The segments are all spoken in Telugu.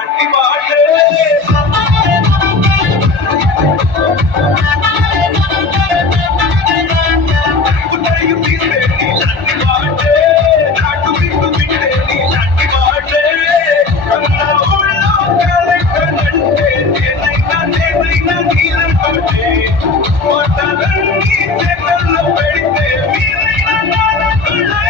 లాంటి వాడే ఉదయం తీస్తే నీలాంటి వాడే నాటు విందు తింటే నీలాంటి వాడే కన్నా ఊళ్ళో కలెక్కనంటే నేనైనా నీలంటే మాటలన్నీ చేతల్లో పెడితే వీలైనా నాలుగులే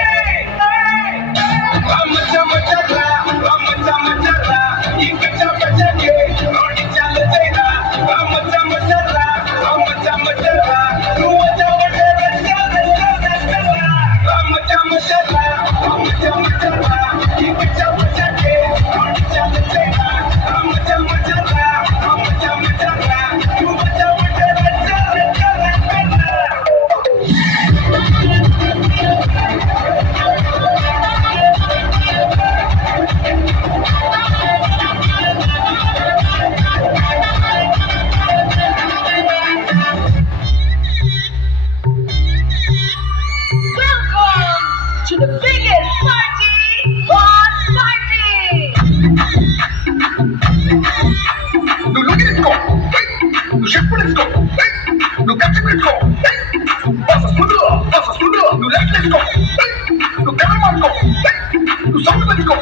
To the biggest party on party. నువ్వు లుంగిరెత్తుకో నువ్వు షర్ట్ వేసుకో నువ్వు కచ్చి పెట్టుకో నువ్వు లెఫ్ట్ వేసుకో నువ్వు కెమెరా మార్చుకో నువ్వు సౌండ్ పెట్టుకో